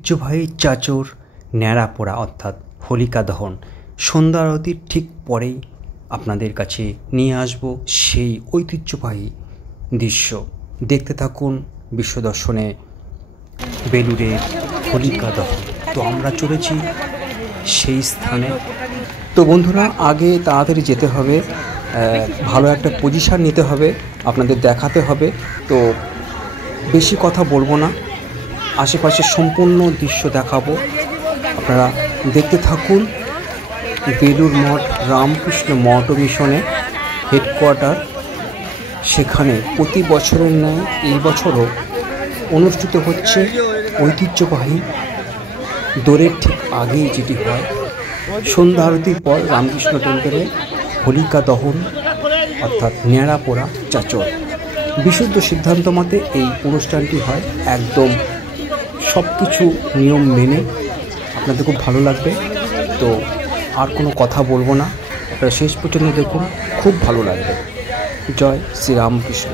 ঐতিহ্যবাহী চাচর ন্যাড়া পোড়া অর্থাৎ হোলিকা দহন সন্ধ্যা আরতির ঠিক পরেই আপনাদের কাছে নিয়ে আসব সেই ঐতিহ্যবাহী দৃশ্য। দেখতে থাকুন বিশ্বদর্শনে বেলুড়ের হোলিকা দহন। তো আমরা চলেছি সেই স্থানে। তো বন্ধুরা, আগে তাড়াতাড়ি যেতে হবে, ভালো একটা পজিশান নিতে হবে, আপনাদের দেখাতে হবে। তো বেশি কথা বলবো না, আশেপাশে সম্পূর্ণ দৃশ্য দেখাবো, আপনারা দেখতে থাকুন। বেলুড় মঠ রামকৃষ্ণ মঠ ও মিশনে হেডকোয়ার্টার, সেখানে প্রতি বছরের ন্যায় এই বছরও অনুষ্ঠিত হচ্ছে ঐতিহ্যবাহী দোলের ঠিক আগেই যেটি হয় সন্ধ্যা আরতির পর রামকৃষ্ণ টেম্পেলে হোলিকা দহন অর্থাৎ ন্যাড়া পোড়া চাচর। বিশুদ্ধ সিদ্ধান্ত মতে এই অনুষ্ঠানটি হয় একদম সব কিছু নিয়ম মেনে। আপনাদের খুব ভালো লাগবে। তো আর কোনো কথা বলবো না, আপনারা শেষ পর্যন্ত দেখুন, খুব ভালো লাগবে। জয় শ্রীরামকৃষ্ণ।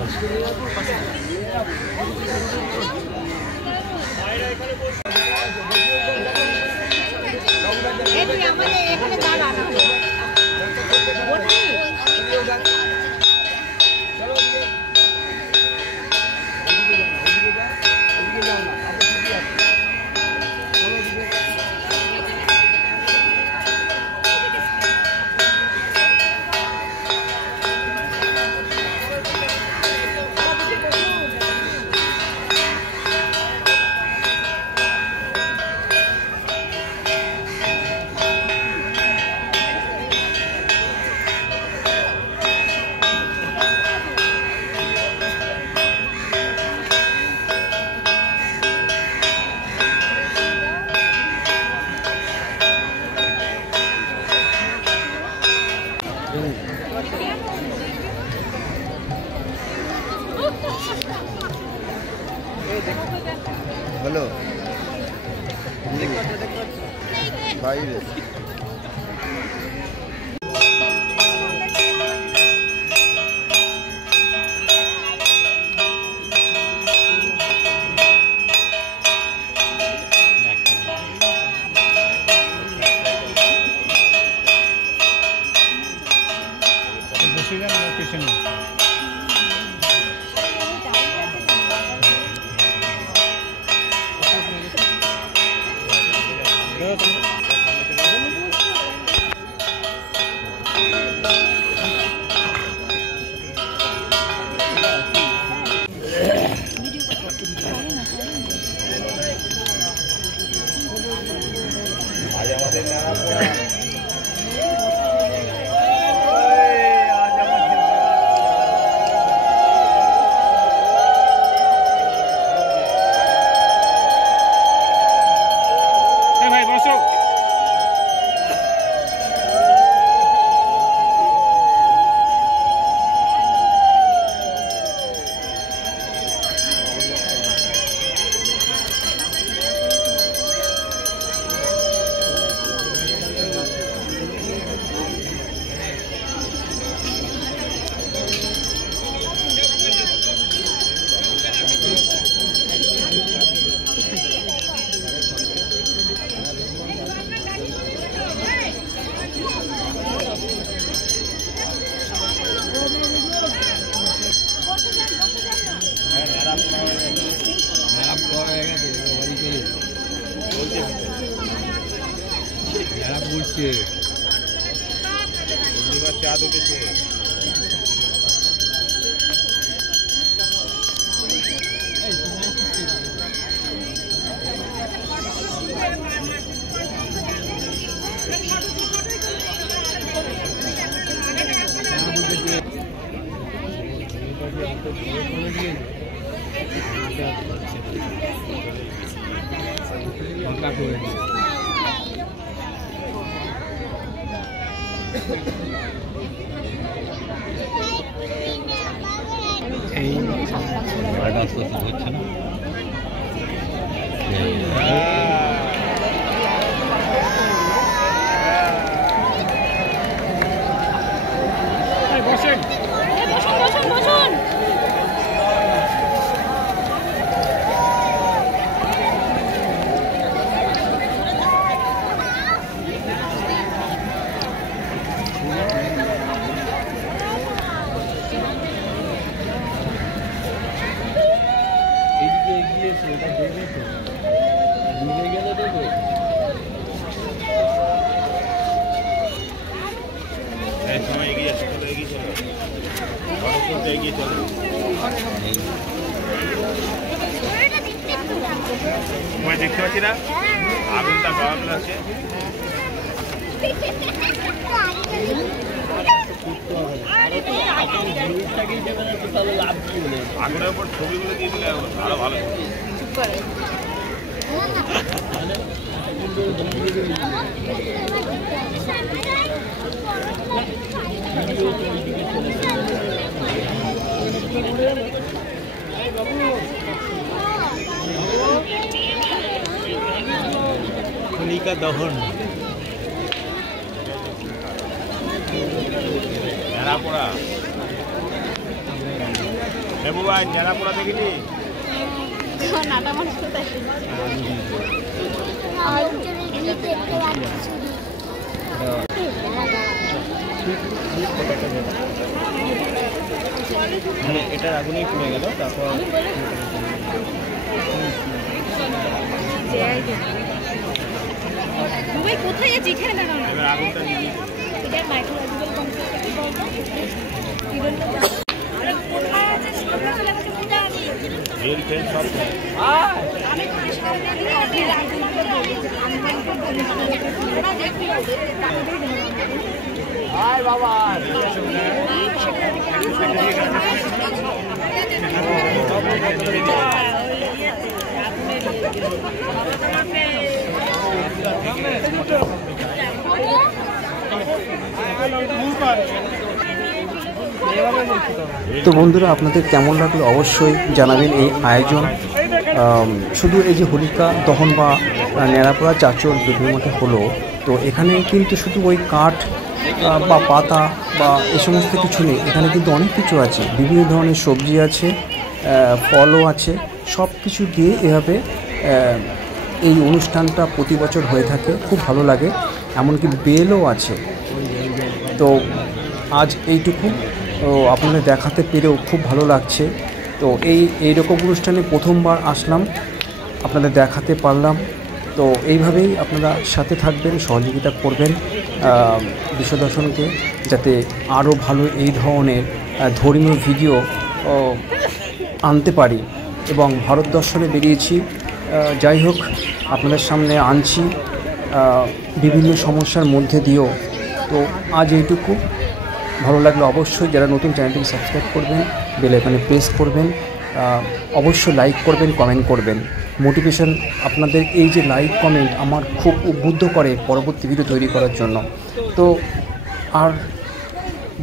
হ্যালো বাইরে চাঁদ উঠেছে। এই হচ্ছে না বসেন বসুন বসুন। সময় এগিয়ে আসো, এগিয়ে চলো, এগিয়ে চলো। তোমায় দেখতে পাচ্ছি না, আগুনটা গরম আছে। আগুনের উপর ছবিগুলো দিয়ে দিলে আরো ভালো। হোলিকা দহন ন্যাড়াপোড়া লেবু ভাই, ন্যাড়াপোড়া দেখিনি? এটার আগুনেই পুড়ে গেল। তারপর কোথায় যাচ্ছি? এখানে দাঁড়ানো। এবার আগুনটা নিয়ে রেল ট্রেন সব তো বন্ধুরা, আপনাদের কেমন লাগলো অবশ্যই জানাবেন এই আয়োজন। শুধু এই যে হোলিকা দহন বা ন্যাড়াপোড়া চাচল দুধের মধ্যে হলো, তো এখানে কিন্তু শুধু ওই কাঠ বা পাতা বা এ সমস্ত কিছু নেই। এখানে কিন্তু অনেক কিছু আছে, বিভিন্ন ধরনের সবজি আছে, ফলও আছে, সব কিছু দিয়ে এভাবে এই অনুষ্ঠানটা প্রতি বছর হয়ে থাকে। খুব ভালো লাগে, এমনকি বেলও আছে। তো আজ এইটুকু, তো আপনাদের দেখাতে পেরেও খুব ভালো লাগছে। তো এইরকম অনুষ্ঠানে প্রথমবার আসলাম, আপনাদের দেখাতে পারলাম। তো এইভাবেই আপনারা সাথে থাকবেন, সহযোগিতা করবেন বিশ্বদর্শনকে, যাতে আরও ভালো এই ধরনের ধর্মীয় ভিডিও আনতে পারি। এবং ভারত দর্শনে বেরিয়েছি, যাই হোক আপনাদের সামনে আনছি বিভিন্ন সমস্যার মধ্যে দিয়েও। তো আজ এইটুকু, ভালো লাগলে অবশ্যই যারা নতুন চ্যানেলটিকে সাবস্ক্রাইব করবেন, বেল আইকনে প্রেস করবেন, অবশ্যই লাইক করবেন, কমেন্ট করবেন। মোটিভেশন আপনাদের এই যে লাইক কমেন্ট আমার খুব উদ্বুদ্ধ করে পরবর্তী ভিডিও তৈরি করার জন্য। তো আর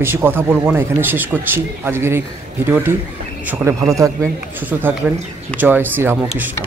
বেশি কথা বলবো না, এখানে শেষ করছি আজকের এই ভিডিওটি। সকলে ভালো থাকবেন, সুস্থ থাকবেন। জয় শ্রী রামকৃষ্ণ।